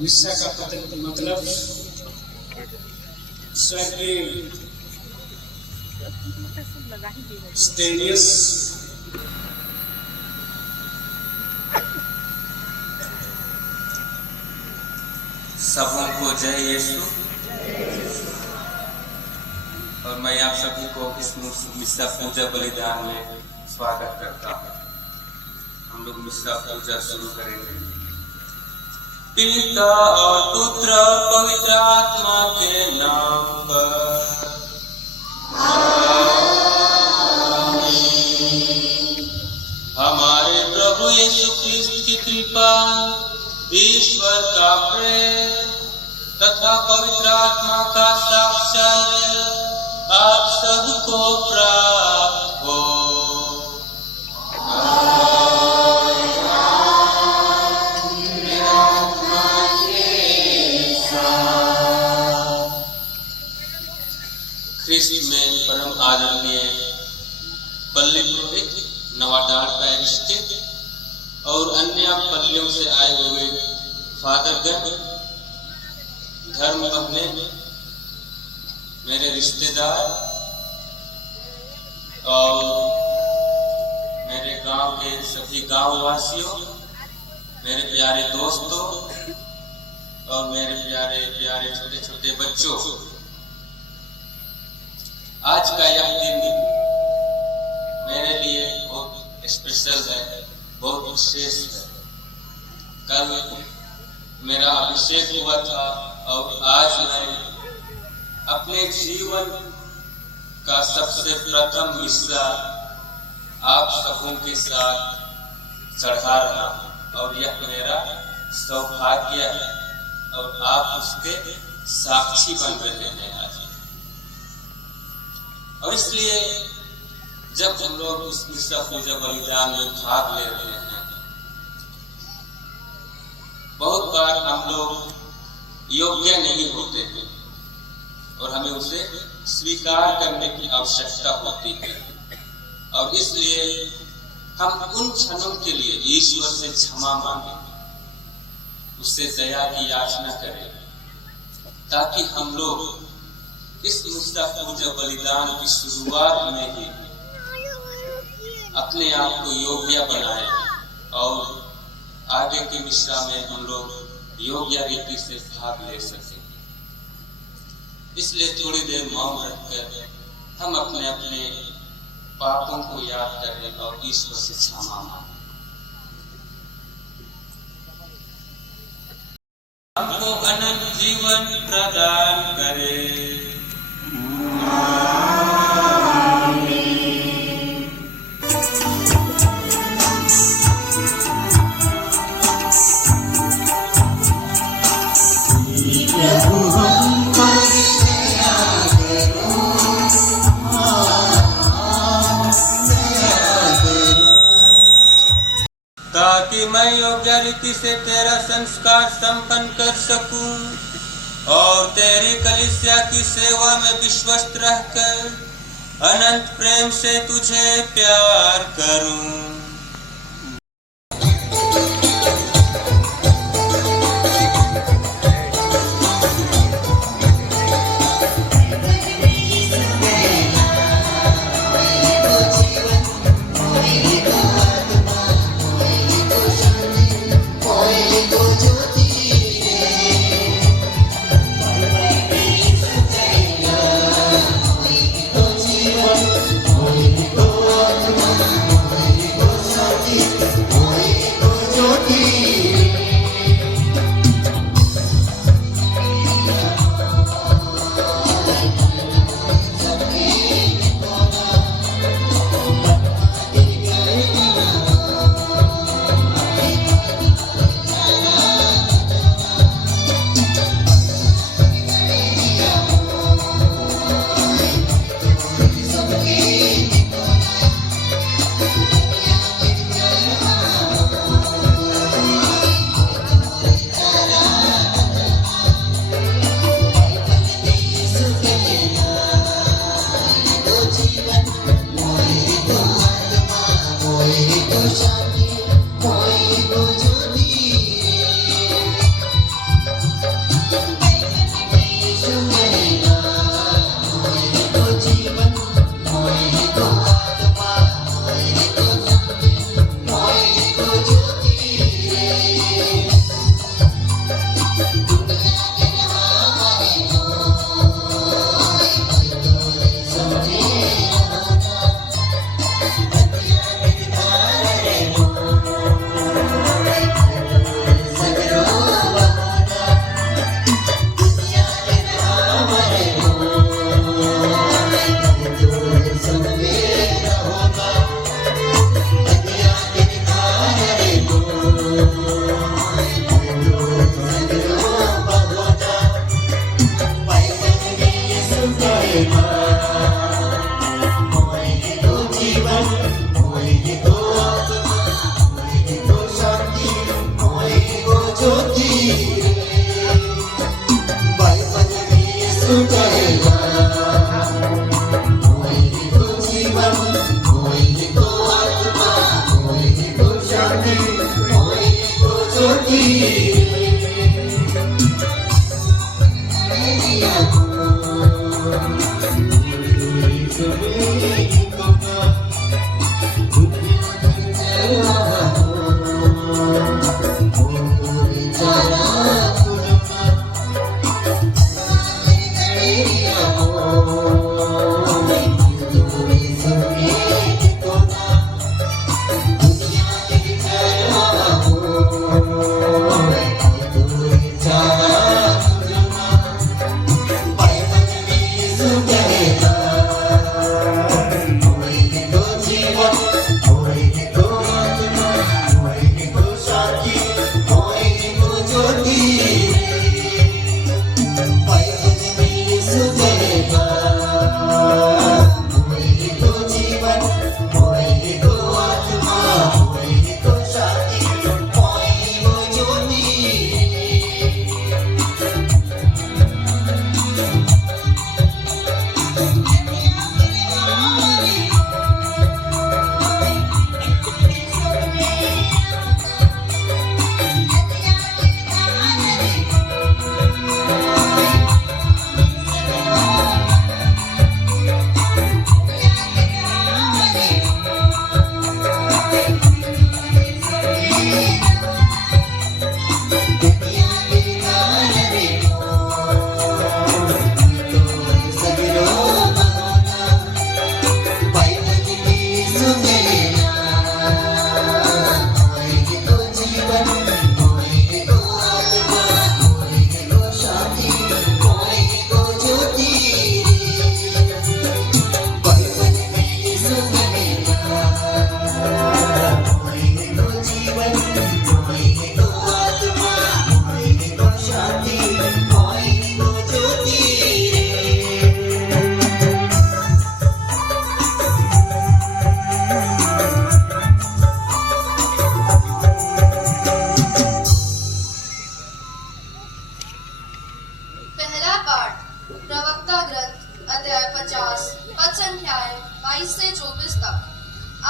मिस्सा का मतलब स्वर्गीय स्टेनियस सबों को जय यीशु। और मैं आप सभी को इस मिस्सा पूजा बलिदान में स्वागत करता हूँ। हम लोग मिस्सा पूजा शुरू करेंगे। पिता और पुत्र और पवित्र आत्मा के नाम पर हमारे प्रभु यीशु ख्रिस्त की कृपा, ईश्वर का प्रेम तथा पवित्र आत्मा का साक्षात्कार आप सबको प्राप्त हो। ख्रिस्त में परम आदरणीय पल्ली पुरोहित, नवाडार पैरिश के और अन्य पल्लियों से आए हुए फादरगण, धर्म बहने, मेरे रिश्तेदार और मेरे गांव के सभी गांव वासियों, मेरे प्यारे दोस्तों और मेरे प्यारे प्यारे छोटे छोटे बच्चों, आज का यह दिन मेरे लिए बहुत स्पेशल है, बहुत विशेष है। कल मेरा अभिषेक हुआ था और आज मैं अपने जीवन का सबसे प्रथम हिस्सा आप सबों के साथ चढ़ा रहा हूं और यह मेरा सौभाग्य है और आप उसके साक्षी बन रहे हैं आज। और इसलिए जब हम लोग इस मिस्सा पूजा बलिदान में भाग ले रहे हैं, बहुत बार हम लोग योग्य नहीं होते हैं और हमें उसे स्वीकार करने की आवश्यकता होती है। और इसलिए हम उन क्षणों के लिए ईश्वर से क्षमा मांगे, उससे दया की याचना करें, ताकि हम लोग इस मिस्सा पूजा बलिदान की शुरुआत में ही अपने आप को योग्य बनाएं और आगे के मिस्सा में हम लोग योग्य रीति से भाग ले सकें। इसलिए थोड़ी देर मौन रखकर हम अपने अपने पापों को याद करें और ईश्वर से क्षमा मांगें। हमको अनंत जीवन प्रदान करे। ताकि मैं योग्य रीति से तेरा संस्कार संपन्न कर सकूं और तेरी कलीसिया की सेवा में विश्वस्त रहकर अनंत प्रेम से तुझे प्यार करूं।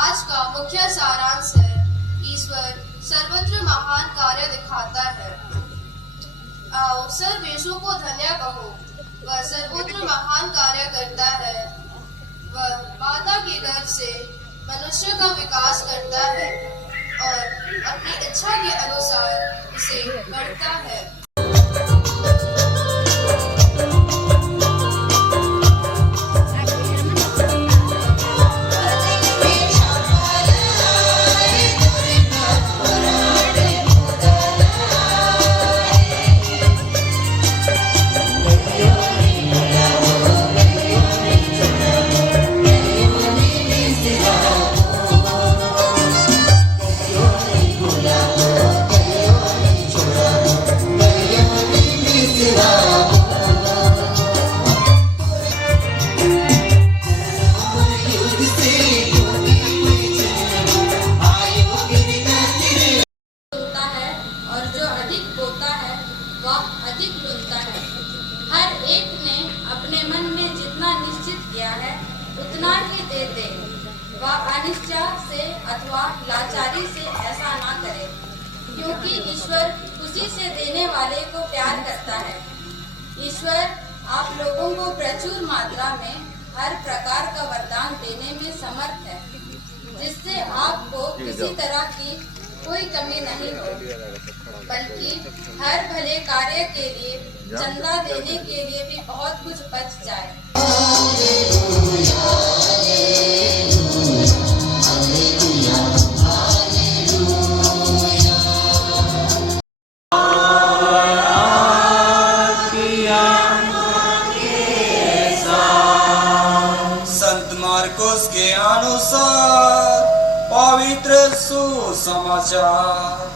आज का मुख्य सारांश है, ईश्वर सर्वत्र महान कार्य दिखाता है। आओ सर्वेशु को धन्य कहो, वह सर्वत्र महान कार्य करता है। वह माता के गर्भ से मनुष्य का विकास करता है और अपनी इच्छा के अनुसार इसे बढ़ता है। उतना ही दे दे, वह अनिच्छा से अथवा लाचारी से ऐसा ना करे, क्योंकि ईश्वर खुशी से देने वाले को प्यार करता है। ईश्वर आप लोगों को प्रचुर मात्रा में हर प्रकार का वरदान देने में समर्थ है, जिससे आपको किसी तरह की कोई कमी नहीं हो, बल्कि हर भले कार्य के लिए चंदा देने के लिए भी बहुत कुछ बच जाए। संत मार्कुस के अनुसार पवित्र सुसमाचार।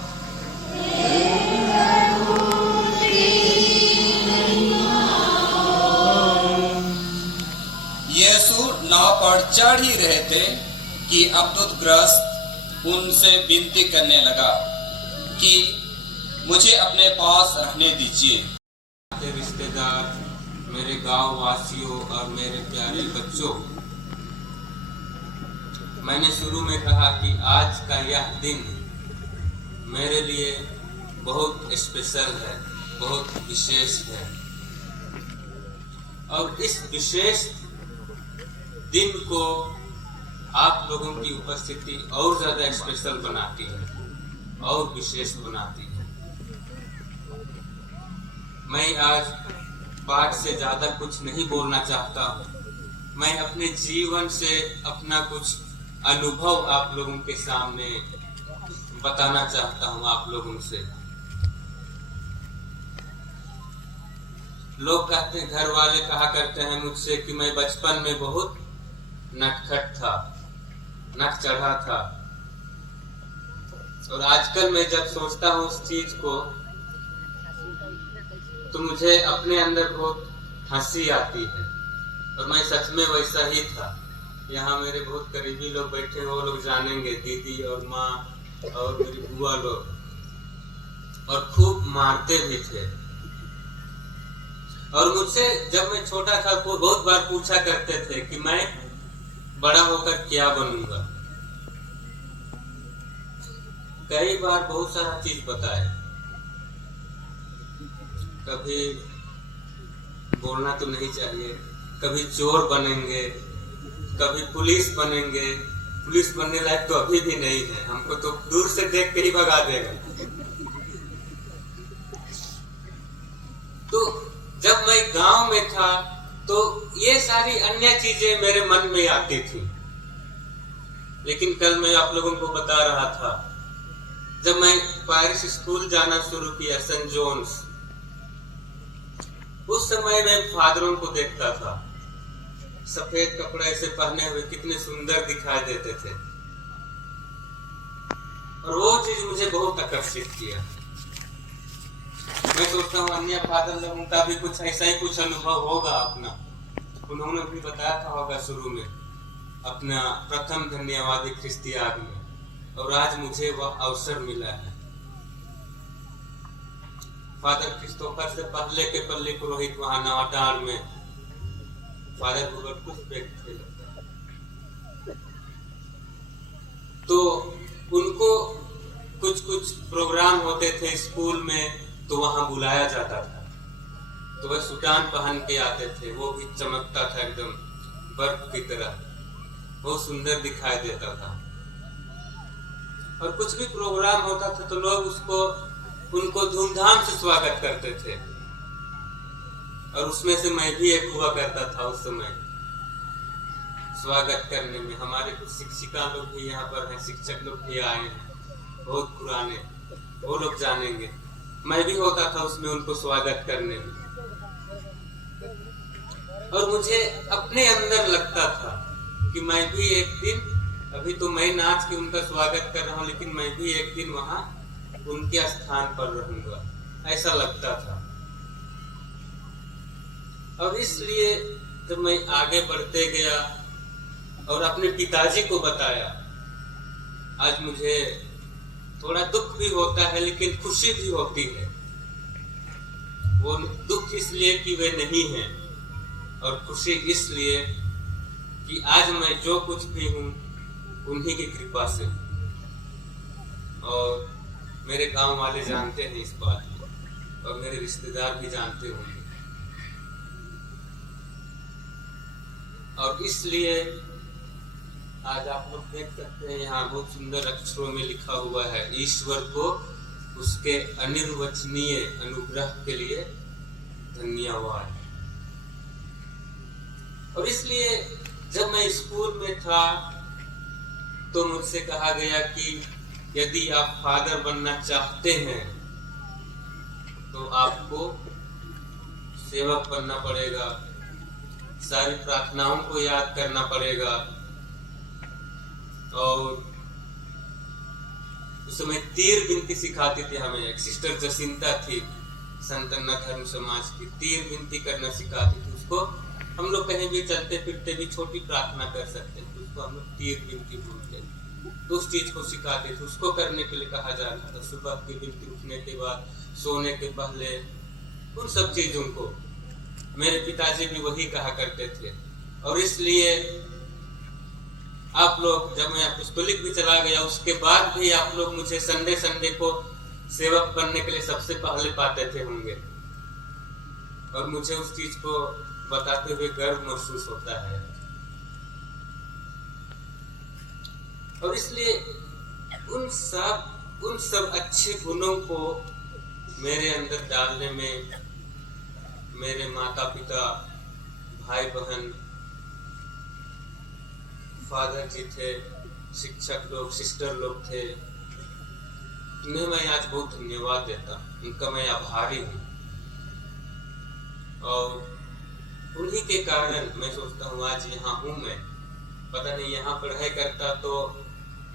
यीशु नाव पर चढ़ ही रहे थे कि अब्दुतग्रस्त उनसे विनती करने लगा कि मुझे अपने पास रहने दीजिए। मेरे रिश्तेदार, मेरे गांव वासियों और मेरे प्यारे बच्चों, मैंने शुरू में कहा कि आज का यह दिन मेरे लिए बहुत स्पेशल है, बहुत विशेष है। और इस विशेष दिन को आप लोगों की उपस्थिति और ज़्यादा स्पेशल बनाती है और विशेष बनाती है। मैं आज पाठ से ज़्यादा कुछ नहीं बोलना चाहता हूँ। मैं अपने जीवन से अपना कुछ अनुभव आप लोगों के सामने बताना चाहता हूँ आप लोगों से। लोग कहते हैं, घर वाले कहा करते हैं मुझसे कि मैं बचपन में बहुत नटखट था, नट चढ़ा था। और आजकल मैं जब सोचता हूँ उस चीज को तो मुझे अपने अंदर बहुत हंसी आती है। और मैं सच में वैसा ही था। यहाँ मेरे बहुत करीबी लोग बैठे हैं, वो लोग जानेंगे, दीदी और माँ और मेरी बुआ लोग, और खूब मारते भी थे। और मुझसे जब मैं छोटा था वो बहुत बार पूछा करते थे कि मैं बड़ा होकर क्या बनूंगा। कई बार बहुत सारा चीज बताए। कभी बोलना तो नहीं चाहिए, कभी चोर बनेंगे, कभी पुलिस बनेंगे। पुलिस बनने लायक तो अभी भी नहीं है, हमको तो दूर से देख के ही भगा देगा। तो जब मैं गांव में था तो ये सारी अन्य चीजें मेरे मन में आती थी। लेकिन कल मैं आप लोगों को बता रहा था, जब मैं पेरिस स्कूल जाना शुरू किया, सेंट जोन्स, उस समय मैं फादरों को देखता था, सफेद कपड़े ऐसे पहने हुए कितने सुंदर दिखाई देते थे। और वो चीज मुझे बहुत आकर्षित किया। मैं सोचता हूँ अन्य फादर लोगों का भी कुछ ऐसा ही कुछ अनुभव होगा अपना। उन्होंने भी बताया था होगा शुरू में अपना प्रथम धन्यवादी ख्रिस्तियाग में, और आज मुझे वह अवसर मिला है। फादर क्रिस्टोफर से पहले के पल्ली पुरोहित वहां नवाटार में फादर कुछ व्यक्ति थे, तो उनको कुछ कुछ प्रोग्राम होते थे स्कूल में, तो वहां बुलाया जाता था। तो वह सुटान पहन के आते थे, वो भी चमकता था एकदम बर्फ की तरह, बहुत सुंदर दिखाई देता था। और कुछ भी प्रोग्राम होता था तो लोग उनको धूमधाम से स्वागत करते थे। और उसमें से मैं भी एक हुआ करता था उस समय स्वागत करने में। हमारे कुछ शिक्षिका लोग भी यहाँ पर हैं, शिक्षक लोग भी आए हैं बहुत पुराने, वो लोग जानेंगे। मैं भी होता था उसमें उनको स्वागत करने में। और मुझे अपने अंदर लगता था कि मैं भी एक दिन, अभी तो मैं नाच के उनका स्वागत कर रहा हूँ, लेकिन मैं भी एक दिन वहां उनके स्थान पर रहूंगा, ऐसा लगता था। और इसलिए जब मैं आगे बढ़ते गया और अपने पिताजी को बताया, आज मुझे थोड़ा दुख भी होता है लेकिन खुशी भी होती है। वो दुख इसलिए कि वे नहीं हैं, और खुशी इसलिए कि आज मैं जो कुछ भी हूँ उन्हीं की कृपा से। और मेरे गांव वाले जानते हैं इस बात को, और मेरे रिश्तेदार भी जानते होंगे। और इसलिए आज आप लोग देख सकते हैं यहाँ बहुत सुंदर अक्षरों में लिखा हुआ है, ईश्वर को उसके अनिर्वचनीय अनुग्रह के लिए धन्यवाद। और इसलिए जब मैं स्कूल में था तो मुझसे कहा गया कि यदि आप फादर बनना चाहते हैं तो आपको सेवक बनना पड़ेगा, सारी प्रार्थनाओं को याद करना पड़ेगा। और उस समय तीर बिनती सिखाती थी हमें, एक सिस्टर जसिंता थी संतना धर्म समाज की, तीर बिनती करना सिखाती थी। उसको हम लोग कहीं भी चलते फिरते भी छोटी प्रार्थना कर सकते हैं, उसको हम लोग तीर बिनती बोलते हैं। तो उस चीज को सिखाते थे, उसको करने के लिए कहा जाता था। सुबह की बिनती, उठने के बाद, सोने के पहले, उन सब चीजों को मेरे पिताजी भी वही कहा करते थे। और इसलिए आप लोग, जब मैं अपोस्तलिक भी चला गया उसके बाद भी आप लोग मुझे संडे को सेवक बनने के लिए सबसे पहले पाते थे होंगे, और मुझे उस चीज को बताते हुए गर्व महसूस होता है। और इसलिए उन सब अच्छे गुणों को मेरे अंदर डालने में मेरे माता पिता, भाई बहन, फादर जी थे, शिक्षक लोग, सिस्टर लोग थे, उन्हें मैं आज बहुत धन्यवाद देता हूँ, उनका मैं आभारी हूँ। और उन्हीं के कारण मैं सोचता हूँ आज यहाँ हूँ मैं। पता नहीं यहाँ पढ़ाई करता तो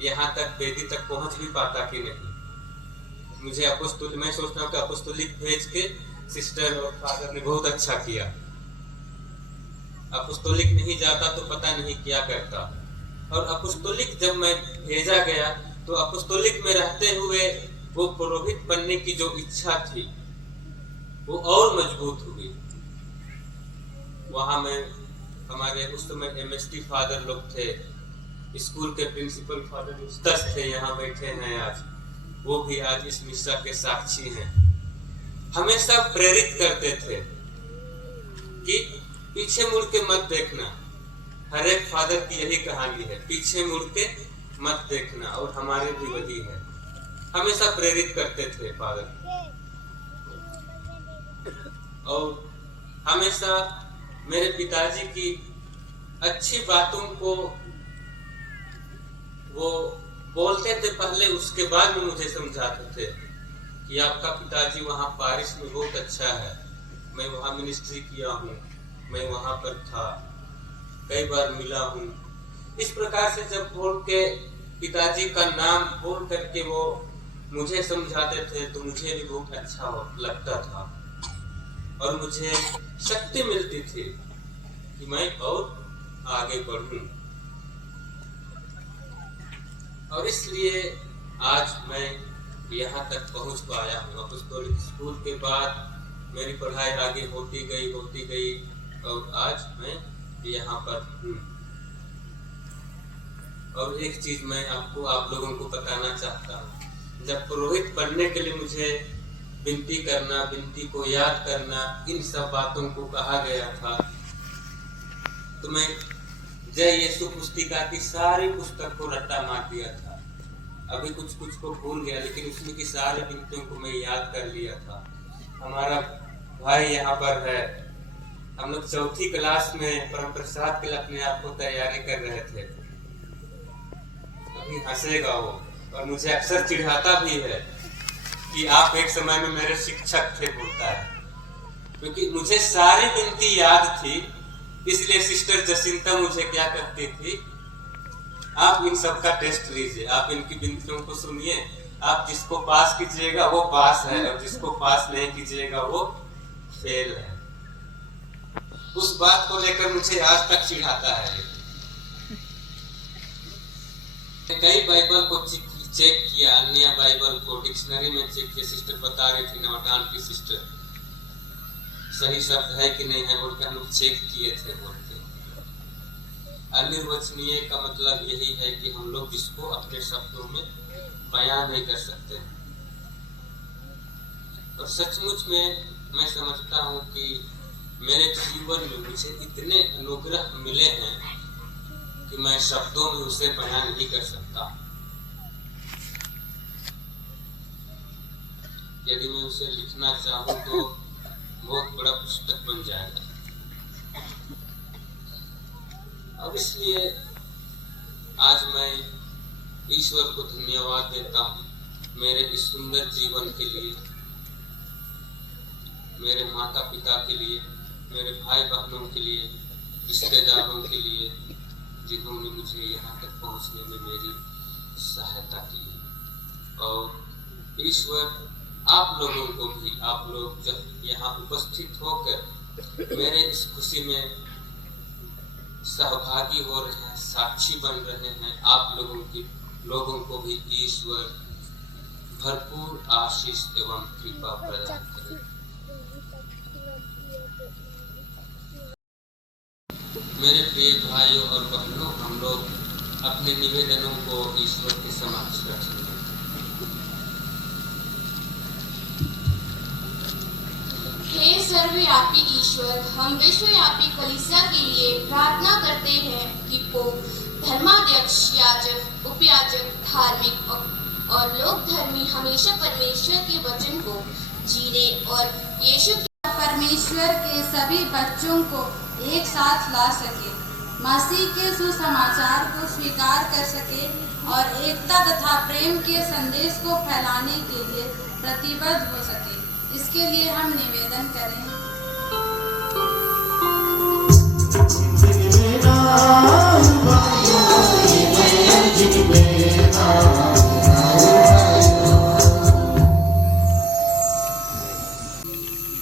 यहाँ तक वेदी तक पहुँच भी पाता कि नहीं। मुझे मैं सोचता हूँ कि अपोस्तलिक भेज के सिस्टर और फादर ने बहुत अच्छा किया। अपोस्तलिक नहीं जाता तो पता नहीं क्या करता। और अपोस्तलिक जब मैं भेजा गया तो अपोस्तलिक में रहते हुए वो पुरोहित बनने की जो इच्छा थी वो और मजबूत हुई। वहां में हमारे उस समय एमएसटी फादर लोग थे, स्कूल के प्रिंसिपल फादर युस्तास थे, यहाँ बैठे हैं आज, वो भी आज इस मिस्सा के साक्षी हैं। हमेशा प्रेरित करते थे कि पीछे मुड़ के मत देखना। हर एक फादर की यही कहानी है, पीछे मुड़ के मत देखना, और हमारे भी वही है। हमेशा प्रेरित करते थे फादर, और हमेशा मेरे पिताजी की अच्छी बातों को वो बोलते थे पहले, उसके बाद में मुझे समझाते थे कि आपका पिताजी वहाँ पारिश में बहुत अच्छा है, मैं वहाँ मिनिस्ट्री किया हूँ, मैं वहाँ पर था, कई बार मिला हूँ। इस प्रकार से जब बोल के पिताजी का नाम बोल करके वो मुझे समझाते थे तो मुझे भी बहुत अच्छा लगता था, और मुझे शक्ति मिलती थी कि मैं और आगे बढ़ूं। और इसलिए आज मैं यहाँ तक पहुँच पाया हूँ। अपोस्तलिक स्कूल के बाद मेरी पढ़ाई आगे होती गई और आज मैं यहाँ पर हूँ। और एक चीज मैं आप लोगों को बताना चाहता हूँ, जब पुरोहित बनने के लिए मुझे विनती करना, विनती को याद करना, इन सब बातों को कहा गया था, तो मैं जय यीशु पुस्तिका की सारी पुस्तक को रट्टा मार दिया था। अभी कुछ को भूल गया, लेकिन उसमें की सारी विनतियों को मैं याद कर लिया था। हमारा भाई यहाँ पर है, हम लोग चौथी क्लास में परम प्रसाद के लिए अपने आप को तैयारी कर रहे थे। अभी हंसेगा वो, और मुझे अक्सर चिढ़ाता भी है कि आप एक समय में मेरे शिक्षक थे, बोलता है, क्योंकि मुझे सारी विनती याद थी। इसलिए सिस्टर जसिंता मुझे क्या कहती थी, आप इन सब का टेस्ट लीजिए, आप इनकी विनतियों को सुनिए, आप जिसको पास कीजिएगा वो पास है, और जिसको पास नहीं कीजिएगा वो फेल है। उस बात को लेकर मुझे आज तक चिढ़ाता है। कई बाइबल को चेक किया, अन्य बाइबल को डिक्शनरी में चेक किया, सिस्टर बता रही थी, नवटान की सिस्टर, सही शब्द है कि नहीं है बोल के हम लोग चेक किए थे बोलते। अनिर्वचनीय का मतलब यही है कि हम लोग जिसको अपने शब्दों में बयान नहीं कर सकते। और सचमुच में मैं समझता हूँ कि मेरे जीवन में मुझे इतने अनुग्रह मिले हैं कि मैं शब्दों में उसे बयान नहीं कर सकता। यदि मैं उसे लिखना चाहूँ तो बहुत बड़ा पुस्तक बन जाएगा। अब इसलिए आज मैं ईश्वर को धन्यवाद देता हूँ मेरे इस सुंदर जीवन के लिए, मेरे माता पिता के लिए, मेरे भाई बहनों के लिए, रिश्तेदारों के लिए, जिन्होंने मुझे यहाँ तक पहुँचने में मेरी सहायता की। और ईश्वर आप लोगों को भी, आप लोग जब यहाँ उपस्थित होकर मेरे इस खुशी में सहभागी हो रहे हैं, साक्षी बन रहे हैं, आप लोगों को भी ईश्वर भरपूर आशीष एवं कृपा प्रदान करे। मेरे प्रिय भाइयों और बहनों, हम लोग अपने निवेदनों को ईश्वर के समक्ष रखेंगे। हे सर्वव्यापी ईश्वर, हम विश्वव्यापी कलीसिया के लिए प्रार्थना करते हैं कि पोप, धर्माध्यक्ष, याजक, उपयाजक, धार्मिक और लोक धर्मी हमेशा परमेश्वर के वचन को जीने और यीशु परमेश्वर के सभी बच्चों को एक साथ ला सके, मसीह के सुसमाचार को स्वीकार कर सके और एकता तथा प्रेम के संदेश को फैलाने के लिए प्रतिबद्ध हो सके। इसके लिए हम निवेदन करें।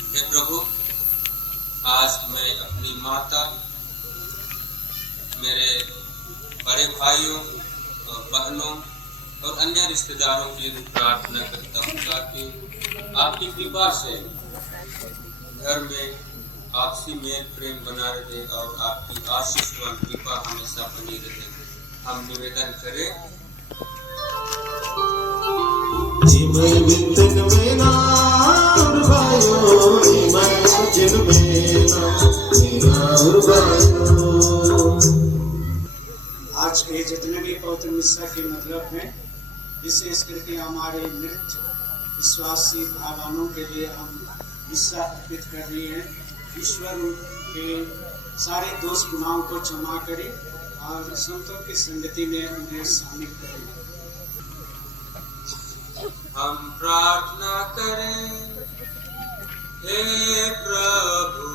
हे प्रभु, आज मैं अपनी माता, मेरे बड़े भाइयों और बहनों और अन्य रिश्तेदारों के लिए प्रार्थना करता हूँ ताकि आपकी कृपा से घर में आपसी मेल प्रेम बना रहे और आपकी आशीष व कृपा हमेशा बनी रहे। हम निवेदन करें। आज के जितने भी पवित्र मिस्सा के मतलब हैं, विशेष करके हमारे मृत विश्वासी भावों के लिए हम मिस्सा अर्पित कर रही हैं। ईश्वर के सारे दोष गुनाहों को क्षमा करे और संतों की संगति में उन्हें शामिल करे। हम प्रार्थना करें। हे प्रभु,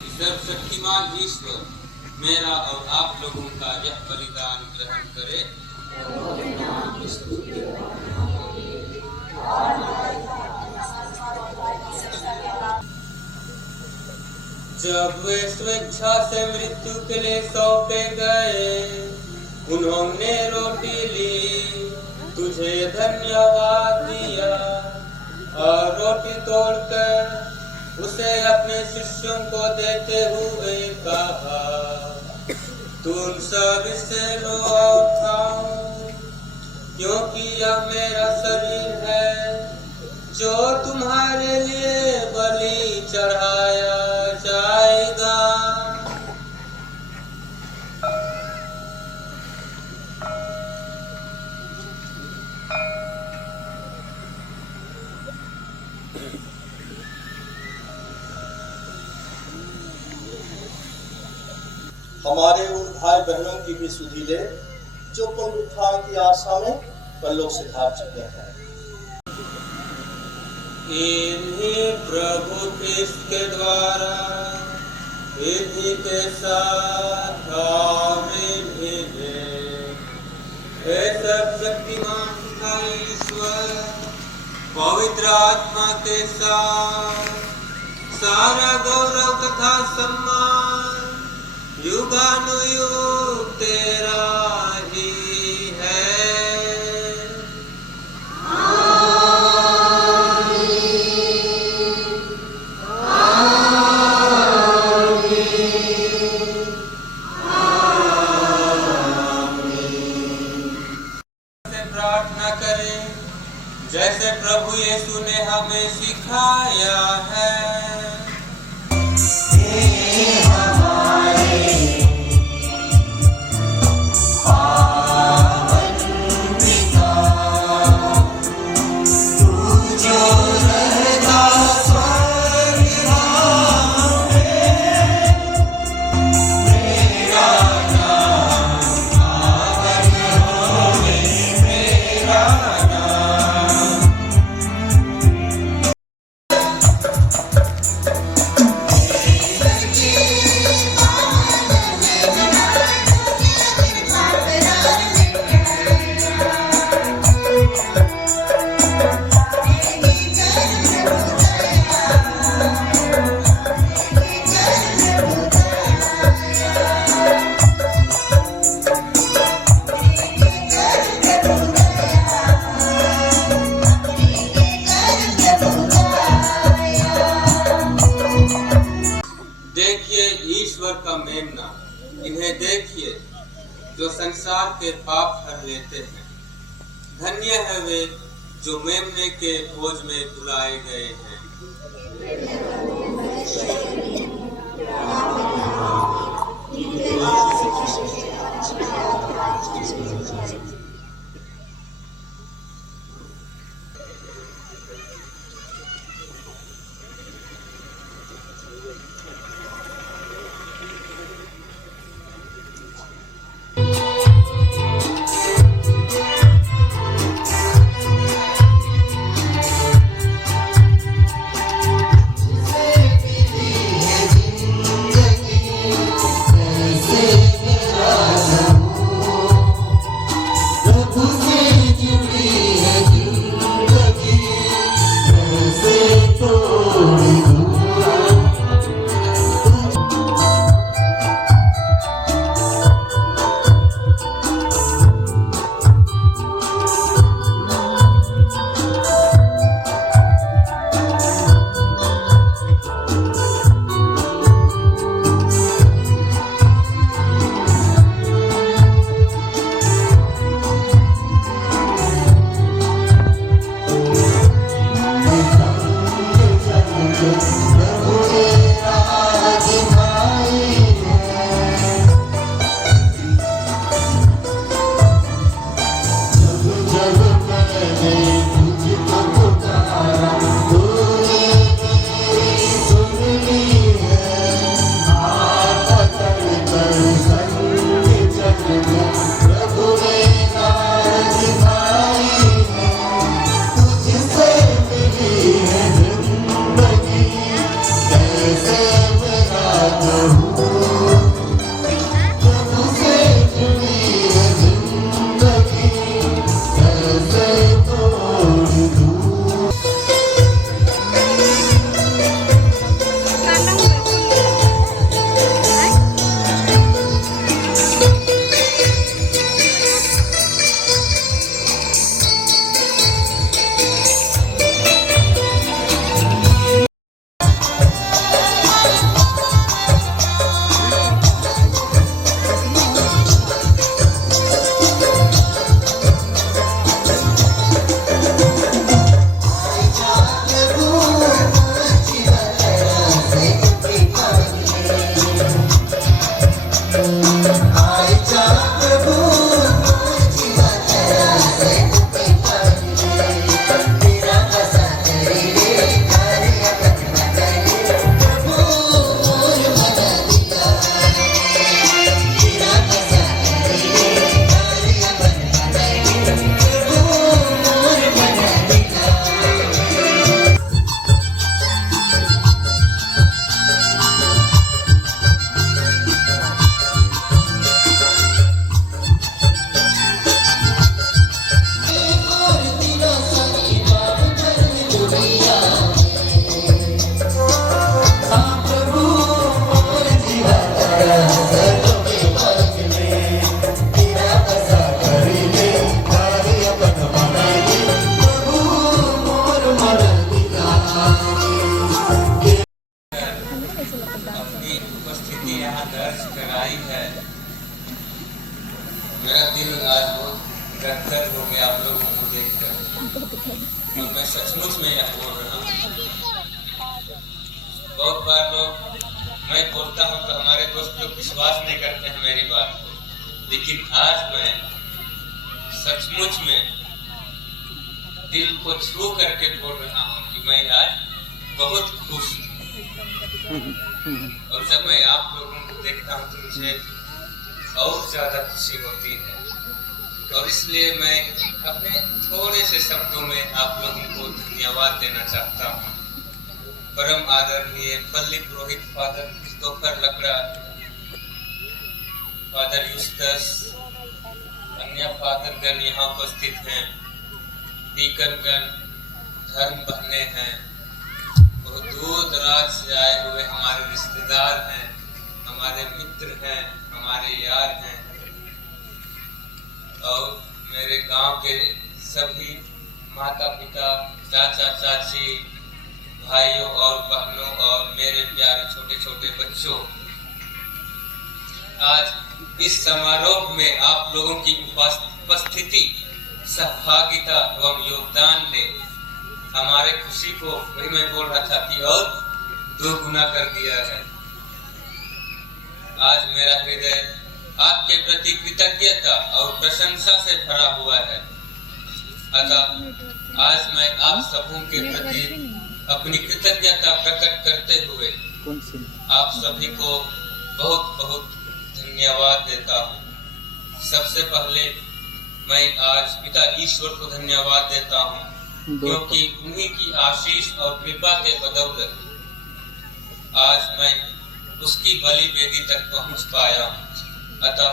सर्वशक्तिमान ईश्वर मेरा और आप लोगों का यह बलिदान ग्रहण करे। जब वे स्वेच्छा से मृत्यु के लिए सौंपे गए, उन्होंने रोटी ली, तुझे धन्यवाद दिया और रोटी तोड़कर उसे अपने शिष्यों को देते हुए कहा, तुम सब इसे लो और खाओ, क्योंकि यह मेरा शरीर है जो तुम्हारे लिए बलि चढ़ाया जाएगा। हमारे उन भाई बहनों की भी सुधि ले जो पुनरुत्थान की आशा में परलोक से भाग चुके हैं। इन्हीं प्रभु ख्रिस्त के द्वारा विधि के साथ हमें भेजे। हे सब शक्तिमान पिता ईश्वर, पवित्र आत्मा के साथ सारा गौरव तथा सम्मान युगानुयुग तेरा ही है। प्रार्थना करें जैसे प्रभु यीशु ने हमें सिखाया है। का मेमना, इन्हें देखिए जो संसार के पाप हर लेते हैं। धन्य है वे जो मेमने के भोज में बुलाए गए हैं। मेरा दिल आज बहुत गदगद हो गया आप लोगों को देखकर। मैं सचमुच में यह बोल रहा हूँ। बहुत बार लोग, मैं बोलता हूँ तो हमारे दोस्त लोग विश्वास नहीं करते हैं मेरी बात को, लेकिन आज मैं सचमुच में दिल को छू करके बोल रहा हूँ कि मैं आज बहुत खुश हूँ। और जब मैं आप लोगों को देखता हूँ तो मुझे और ज्यादा खुशी होती है। और इसलिए मैं अपने थोड़े से शब्दों में आप लोगों को धन्यवाद देना चाहता हूँ। परम आदरणीय पल्ली पुरोहित फादर क्रिस्टोफर लकड़ा, फादर यूस्टस, अन्य फादरगण यहाँ उपस्थित हैं, डीकनगण, धर्म बहने हैं, बहुत दूर दराज से आए हुए हमारे रिश्तेदार हैं, हमारे मित्र हैं, हमारे यार हैं, और मेरे गांव के सभी माता पिता, चाचा चाची, भाइयों और बहनों और मेरे प्यारे छोटे छोटे बच्चों, आज इस समारोह में आप लोगों की उपस्थिति, सहभागिता एवं योगदान ने हमारे खुशी को, वही मैं बोल रहा था कि और दोगुना कर दिया है। आज मेरा हृदय आपके प्रति कृतज्ञता और प्रशंसा से भरा हुआ है। अतः आज मैं आप सबों के प्रति अपनी कृतज्ञता प्रकट करते हुए आप सभी को बहुत बहुत धन्यवाद देता हूँ। सबसे पहले मैं आज पिता ईश्वर को धन्यवाद देता हूँ, क्योंकि उन्हीं की आशीष और कृपा के बदौलत आज मैं उसकी बलि वेदी तक पहुँच पाया हूँ। अतः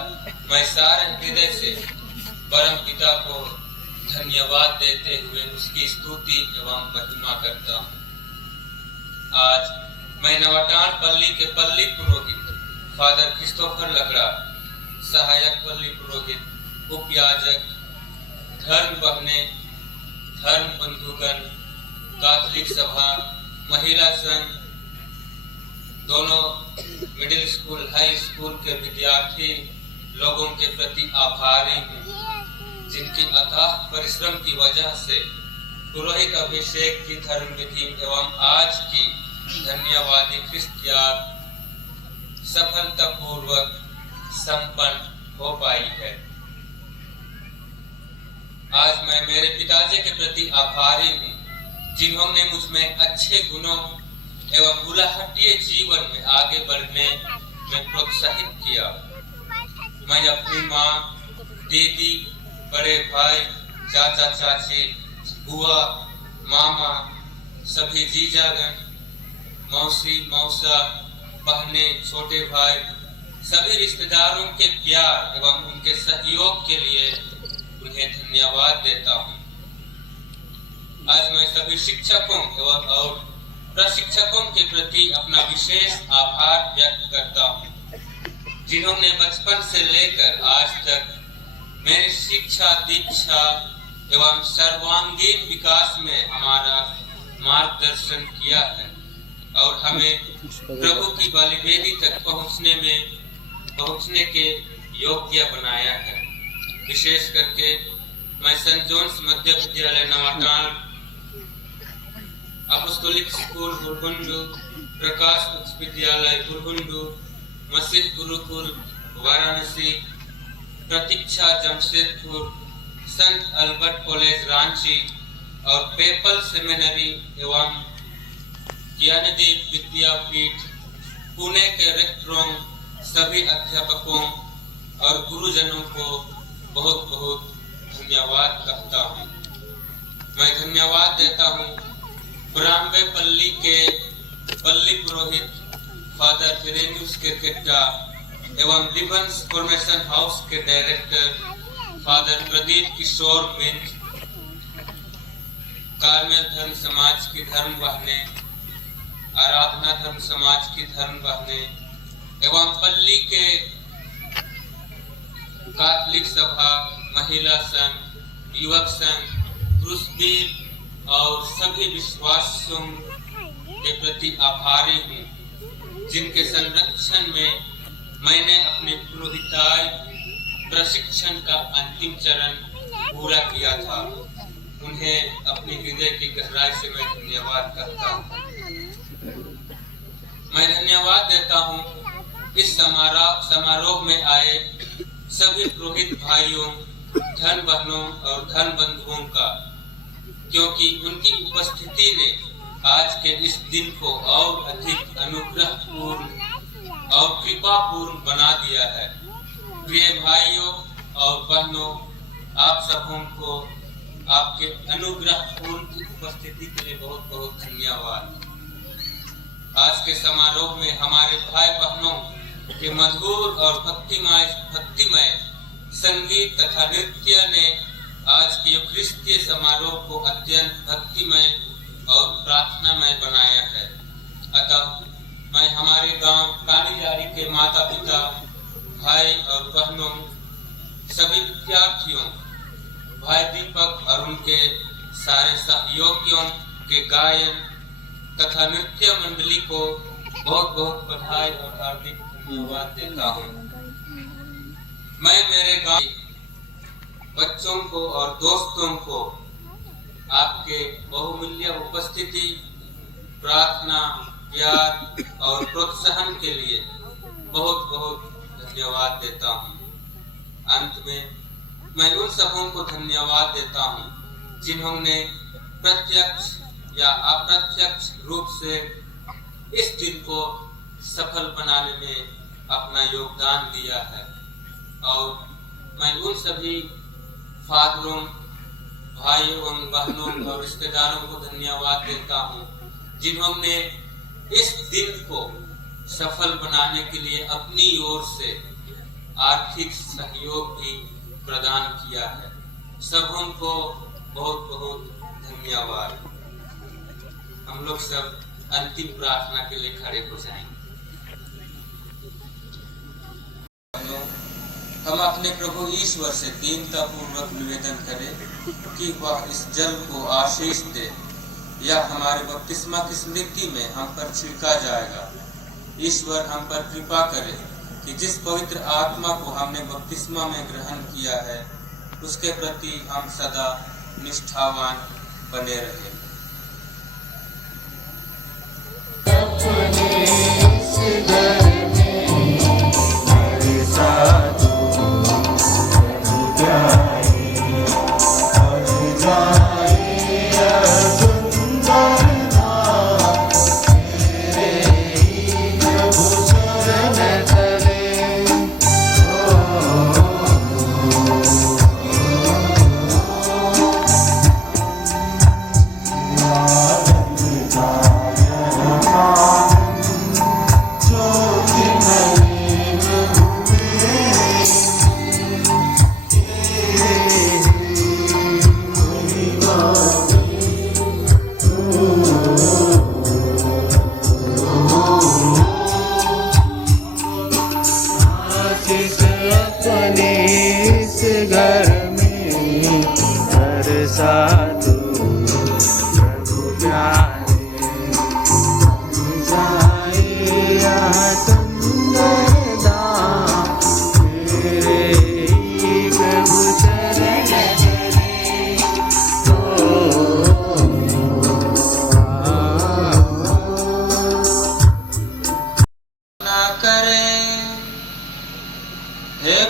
मैं सारे हृदय से परम पिता को धन्यवाद देते हुए उसकी स्तुति एवं महिमा करता हूँ। आज मैं नवाटाण पल्ली के पल्ली पुरोहित फादर क्रिस्टोफर लकड़ा, सहायक पल्ली पुरोहित, उपयाजक, धर्म बहने, धर्म बंधुगण, कैथोलिक सभा, महिला संघ, दोनों मिडिल स्कूल, हाई स्कूल के विद्यार्थी लोगों के प्रति आभारी हूँ, जिनकी अथाह परिश्रम की वजह से पुरोहित अभिषेक की धर्म विधि एवं आज की धन्यवादी ख्रिस्त याद सफलतापूर्वक संपन्न हो पाई है। आज मैं मेरे पिताजी के प्रति आभारी हूँ, जिन्होंने मुझ में अच्छे गुणों एवं बुलाहटीय जीवन में आगे बढ़ने में प्रोत्साहित किया। मैं अपनी माँ, दीदी, बड़े भाई, चाचा चाची, बुआ, मामा, सभी जीजागण, मौसी, मौसा, बहने, छोटे भाई, सभी रिश्तेदारों के प्यार एवं उनके सहयोग के लिए उन्हें धन्यवाद देता हूँ। आज मैं सभी शिक्षकों एवं और प्रशिक्षकों के प्रति अपना विशेष आभार व्यक्त करता हूँ, जिन्होंने बचपन से लेकर आज तक मेरी शिक्षा, दीक्षा एवं सर्वांगीण विकास में हमारा मार्गदर्शन किया है और हमें प्रभु की बलि वेदी तक पहुंचने के योग्य बनाया है। विशेष करके मैं सेंट जॉन्स मध्य विद्यालय नवाटाण, अपोस्टोलिक स्कूल बुरगुंडू, प्रकाश उच्च विद्यालय बुरगुंडू, मसीह गुरुकुल वाराणसी, प्रतीक्षा जमशेदपुर, संत अल्बर्ट कॉलेज रांची और पेपल सेमिनरी एवं ज्ञानदीप विद्यापीठ पुणे के रेक्टरों, सभी अध्यापकों और गुरुजनों को बहुत बहुत धन्यवाद कहता हूँ। मैं धन्यवाद देता हूँ ब्राह्मणे पल्ली के पल्ली पुरोहित फादर फिरेन्यूस केरकेट्टा एवं लिबन्स फॉर्मेशन हाउस के डायरेक्टर फादर प्रदीप किशोर मिंज, कार्मेल धर्म समाज की धर्म बहने, आराधना धर्म समाज की धर्म बहने एवं पल्ली के कैथोलिक सभा, महिला संघ, युवक संघ, क्रूसबीर और सभी विश्वासियों के प्रति आभारी हूँ, जिनके संरक्षण में मैंने अपनी पुरोहिताई प्रशिक्षण का अंतिम चरण पूरा किया था। उन्हें अपने हृदय की गहराई से मैं धन्यवाद करता हूँ। मैं धन्यवाद देता हूँ इस समारोह में आए सभी पुरोहित भाइयों, धन बहनों और धन बंधुओं का, क्योंकि उनकी उपस्थिति ने आज के इस दिन को और अधिक अनुग्रहपूर्ण और कृपापूर्ण बना दिया है। प्रिय भाइयों और बहनों, आप सबों को आपके अनुग्रहपूर्ण उपस्थिति के लिए बहुत बहुत धन्यवाद। आज के समारोह में हमारे भाई बहनों के मधुर और भक्तिमय संगीत तथा नृत्य ने आज के यूकरिस्तीय समारोह को अत्यंत भक्तिमय और प्रार्थनामय बनाया है। अतः मैं हमारे गांव कालीजारी के माता पिता, भाई और बहनों, सभी विद्यार्थियों, भाई दीपक और उनके सारे सहयोगियों के गायन तथा नृत्य मंडली को बहुत बहुत बधाई और हार्दिक धन्यवाद देता हूँ। मैं मेरे गांव बच्चों को और दोस्तों को आपके बहुमूल्य उपस्थिति, प्रार्थना, प्यार और प्रोत्साहन के लिए बहुत बहुत धन्यवाद देता हूँ। अंत में मैं उन सबों को धन्यवाद देता हूँ जिन्होंने प्रत्यक्ष या अप्रत्यक्ष रूप से इस दिन को सफल बनाने में अपना योगदान दिया है। और मैं उन सभी फादरों, भाइयों, बहनों और रिश्तेदारों को धन्यवाद देता हूँ जिन्होंने इस दिन को सफल बनाने के लिए अपनी ओर से आर्थिक सहयोग भी प्रदान किया है। सबों को बहुत बहुत धन्यवाद। हम लोग सब अंतिम प्रार्थना के लिए खड़े हो जाएंगे। हम अपने प्रभु ईश्वर से दीनता पूर्वक निवेदन करें कि वह इस जल को आशीष दे, या हमारे बपतिस्मा की स्मृति में हम पर छिड़का जाएगा। ईश्वर हम पर कृपा करे कि जिस पवित्र आत्मा को हमने बपतिस्मा में ग्रहण किया है उसके प्रति हम सदा निष्ठावान बने रहे।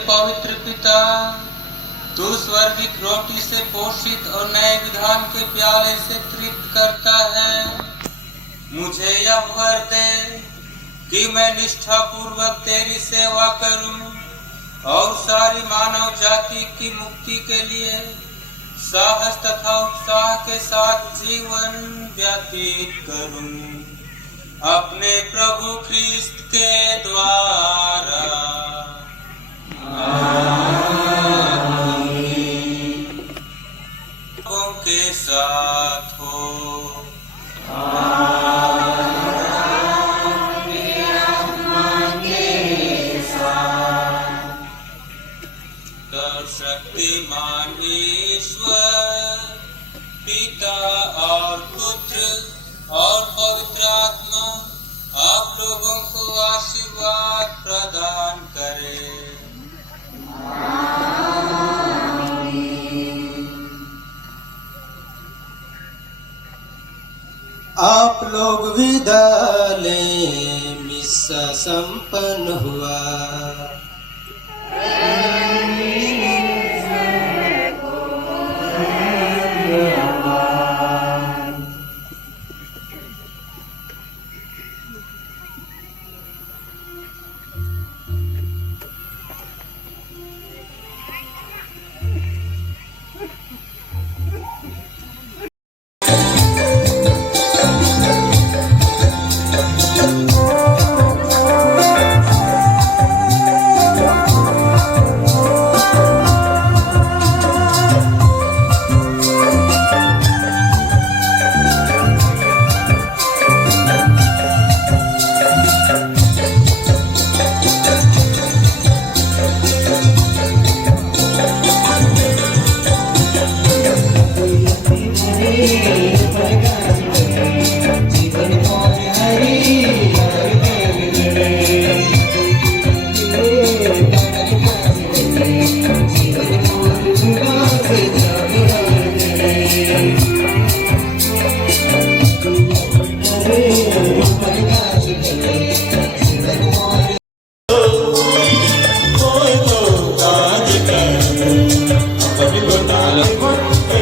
पवित्र पिता, तू स्वर्गिक रोटी से पोषित और नए विधान के प्याले से तृप्त करता है। मुझे यह वर दे कि मैं निष्ठा पूर्वक तेरी सेवा करूं और सारी मानव जाति की मुक्ति के लिए साहस तथा उत्साह के साथ जीवन व्यतीत करूं। अपने प्रभु ख्रिस्त के द्वारा। के साथ हो। शक्तिमान ईश्वर पिता और पुत्र और पवित्र आत्मा आप लोगों को आशीर्वाद प्रदान करे। भोग विदाले मिस्सा संपन्न हुआ।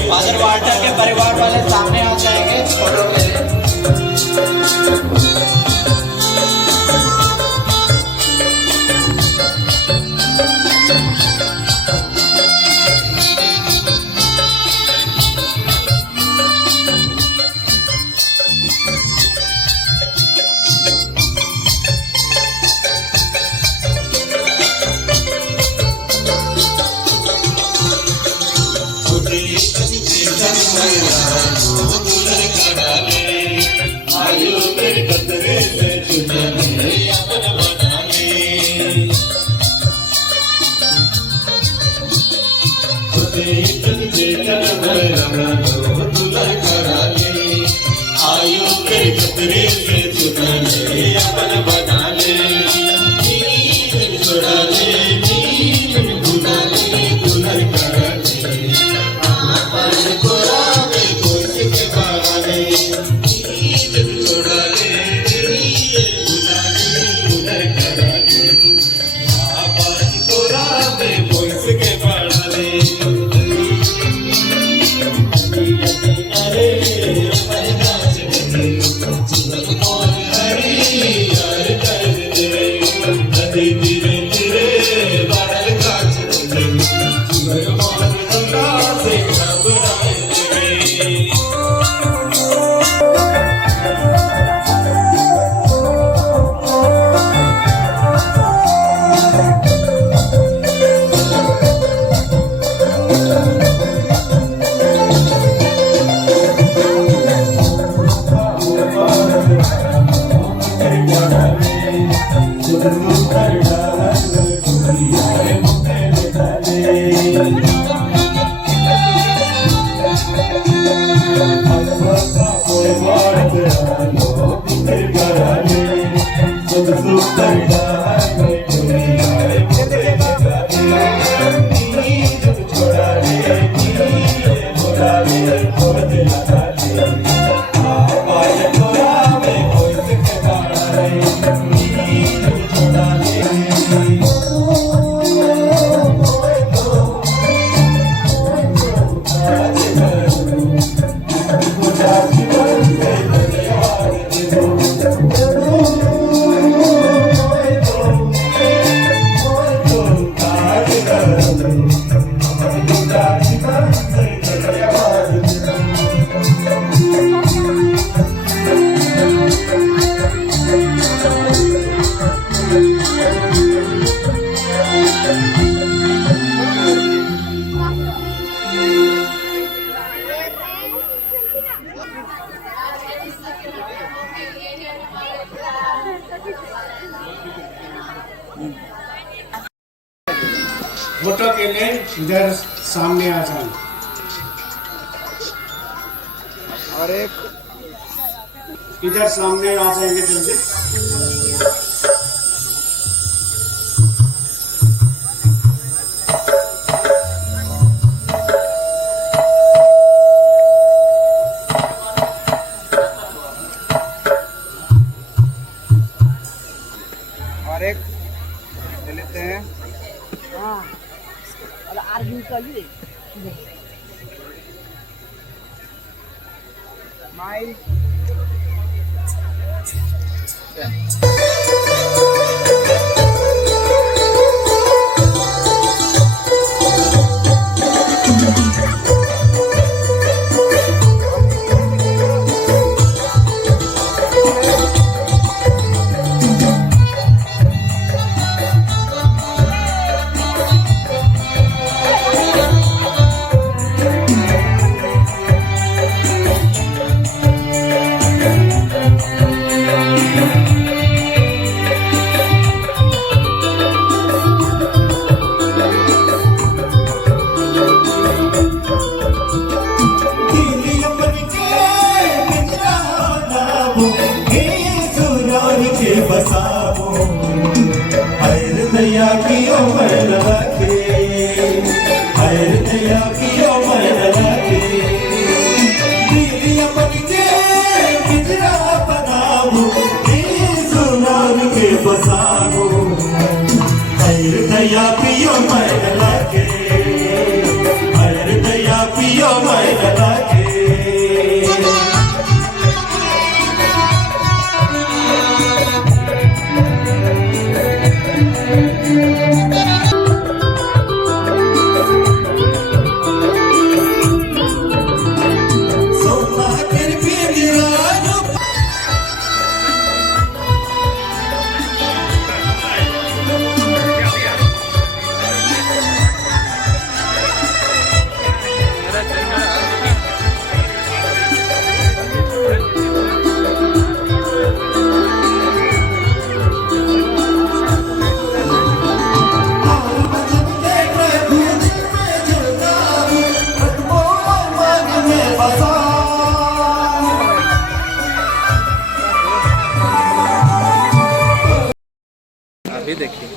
फादर वाल्टर के परिवार वाले सामने आ जाएंगे फोटो के लिए। फोटो के लिए इधर सामने आ जाए। और एक इधर सामने आ जाएंगे जल्दी। अभी देखिए